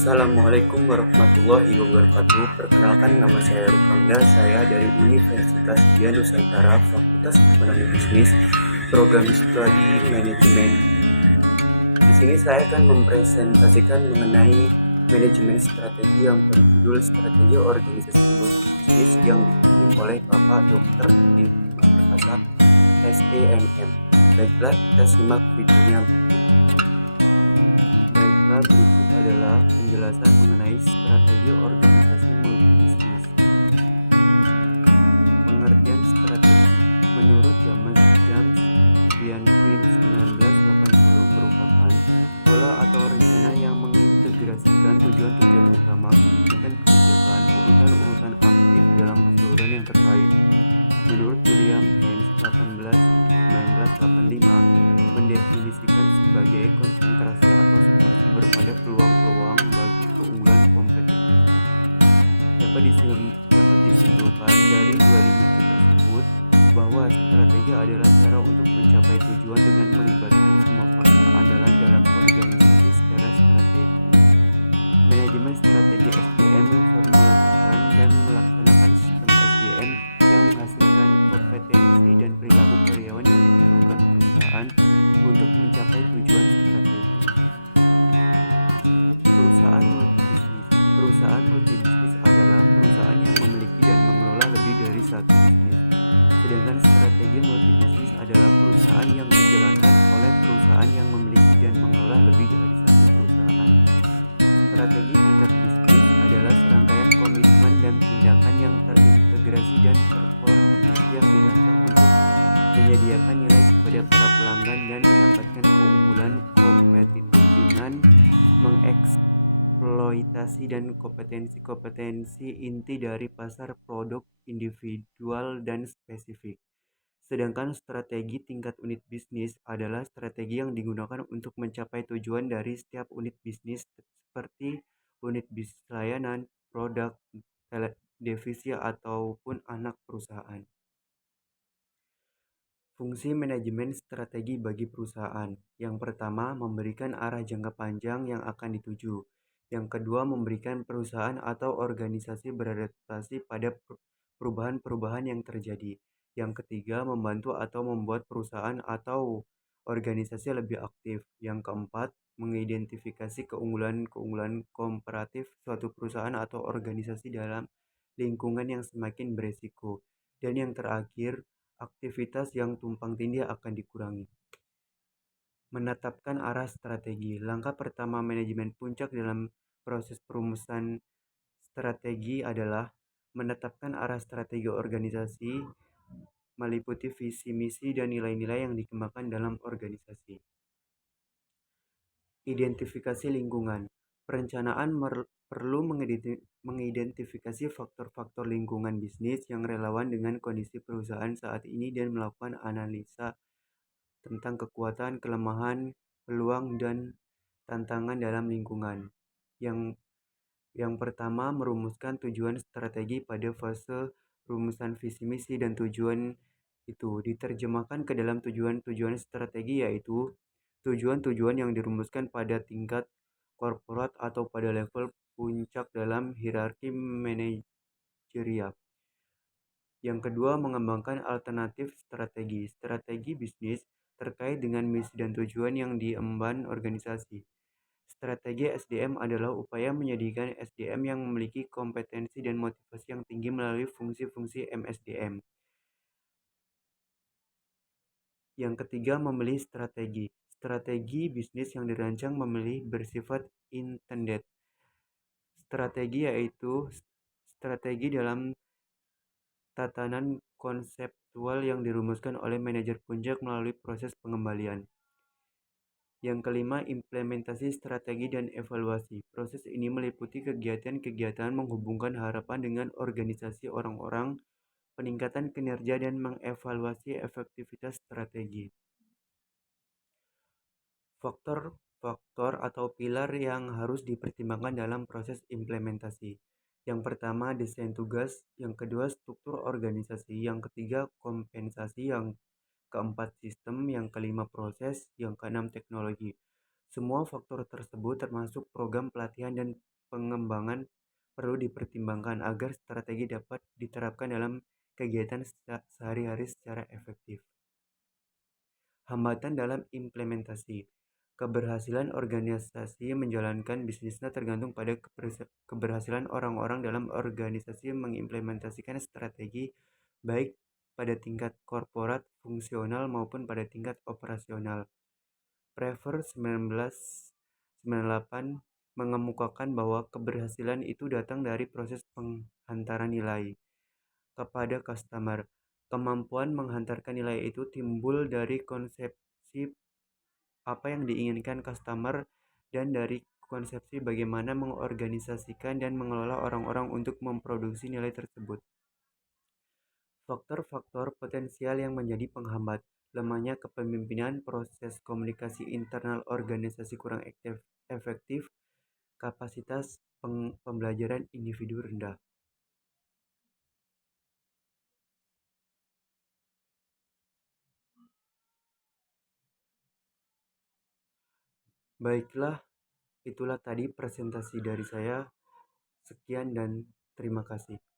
Assalamualaikum warahmatullahi wabarakatuh. Perkenalkan, nama saya Rifanda. Saya dari Universitas India Nusantara, Fakultas Ekonomi Bisnis, Program Studi Manajemen. Di sini saya akan mempresentasikan mengenai manajemen strategi yang berjudul Strategi Organisasi Bisnis yang dipimpin oleh Bapak Dr. Udin Prasad, SEMM. Baiklah, kita simak videonya. Baiklah, berikut adalah penjelasan mengenai strategi organisasi bisnis. Pengertian strategi menurut zaman James Ian Green 1980 merupakan pola atau rencana yang mengintegrasikan tujuan-tujuan utama dan kebijakan urutan-urutan aktif dalam program yang terkait. Menurut William James 1985 mendefinisikan sebagai konsentrasi atau fokus pada peluang-peluang dan keunggulan kompetitif. Dapat disimpulkan dari dua definisi tersebut bahwa strategi adalah cara untuk mencapai tujuan dengan melibatkan semua faktor andalan dalam organisasi secara strategi. Manajemen strategi SDM memfokuskan dan melaksanakan SDM yang menghasilkan kompetensi dan perilaku karyawan yang dibutuhkan perusahaan untuk mencapai tujuan strategi. Perusahaan multibisnis. Perusahaan multibisnis adalah perusahaan yang memiliki dan mengelola lebih dari satu bisnis. Sedangkan strategi multibisnis adalah perusahaan yang dijalankan oleh perusahaan yang memiliki dan mengelola lebih dari satu perusahaan. Strategi tingkat bisnis adalah serangkaian komitmen dan tindakan yang terintegrasi dan berkoordinasi yang dirancang untuk menyediakan nilai kepada para pelanggan dan mendapatkan keunggulan kompetitif dengan mengeksploitasi dan kompetensi-kompetensi inti dari pasar produk individual dan spesifik. Sedangkan strategi tingkat unit bisnis adalah strategi yang digunakan untuk mencapai tujuan dari setiap unit bisnis seperti unit bisnis layanan, produk, divisi ataupun anak perusahaan. Fungsi manajemen strategi bagi perusahaan. Yang pertama, memberikan arah jangka panjang yang akan dituju. Yang kedua, memberikan perusahaan atau organisasi beradaptasi pada perubahan-perubahan yang terjadi. Yang ketiga, membantu atau membuat perusahaan atau organisasi lebih aktif. Yang keempat, mengidentifikasi keunggulan-keunggulan komparatif suatu perusahaan atau organisasi dalam lingkungan yang semakin beresiko. Dan yang terakhir, aktivitas yang tumpang tindih akan dikurangi. Menetapkan arah strategi. Langkah pertama manajemen puncak dalam proses perumusan strategi adalah menetapkan arah strategi organisasi, meliputi visi misi dan nilai-nilai yang dikembangkan dalam organisasi. Identifikasi lingkungan. Perencanaan perlu mengidentifikasi faktor-faktor lingkungan bisnis yang relevan dengan kondisi perusahaan saat ini dan melakukan analisa tentang kekuatan, kelemahan, peluang, dan tantangan dalam lingkungan. Yang pertama, merumuskan tujuan strategi. Pada fase rumusan visi misi dan tujuan itu diterjemahkan ke dalam tujuan-tujuan strategi, yaitu tujuan-tujuan yang dirumuskan pada tingkat korporat atau pada level puncak dalam hierarki manajerial. Yang kedua, mengembangkan alternatif strategi. Strategi bisnis terkait dengan misi dan tujuan yang diemban organisasi. Strategi SDM adalah upaya menyediakan SDM yang memiliki kompetensi dan motivasi yang tinggi melalui fungsi-fungsi MSDM. Yang ketiga, memilih strategi. Strategi bisnis yang dirancang memilih bersifat intended. Strategi yaitu strategi dalam tatanan konseptual yang dirumuskan oleh manajer puncak melalui proses pengembalian. Yang kelima, implementasi strategi dan evaluasi. Proses ini meliputi kegiatan-kegiatan menghubungkan harapan dengan organisasi orang-orang, peningkatan kinerja, dan mengevaluasi efektivitas strategi. Faktor-faktor atau pilar yang harus dipertimbangkan dalam proses implementasi. Yang pertama, desain tugas. Yang kedua, struktur organisasi. Yang ketiga, kompensasi. Yang keempat, sistem. Yang kelima, proses. Yang keenam, teknologi. Semua faktor tersebut termasuk program pelatihan dan pengembangan perlu dipertimbangkan agar strategi dapat diterapkan dalam kegiatan sehari-hari secara efektif. Hambatan dalam implementasi. Keberhasilan organisasi menjalankan bisnisnya tergantung pada keberhasilan orang-orang dalam organisasi mengimplementasikan strategi, baik pada tingkat korporat, fungsional, maupun pada tingkat operasional. Prever 1998 mengemukakan bahwa keberhasilan itu datang dari proses penghantaran nilai kepada customer. Kemampuan menghantarkan nilai itu timbul dari konsepsi apa yang diinginkan customer dan dari konsepsi bagaimana mengorganisasikan dan mengelola orang-orang untuk memproduksi nilai tersebut. Faktor-faktor potensial yang menjadi penghambat: lemahnya kepemimpinan, proses komunikasi internal organisasi kurang efektif, kapasitas pembelajaran individu rendah. Baiklah, itulah tadi presentasi dari saya. Sekian dan terima kasih.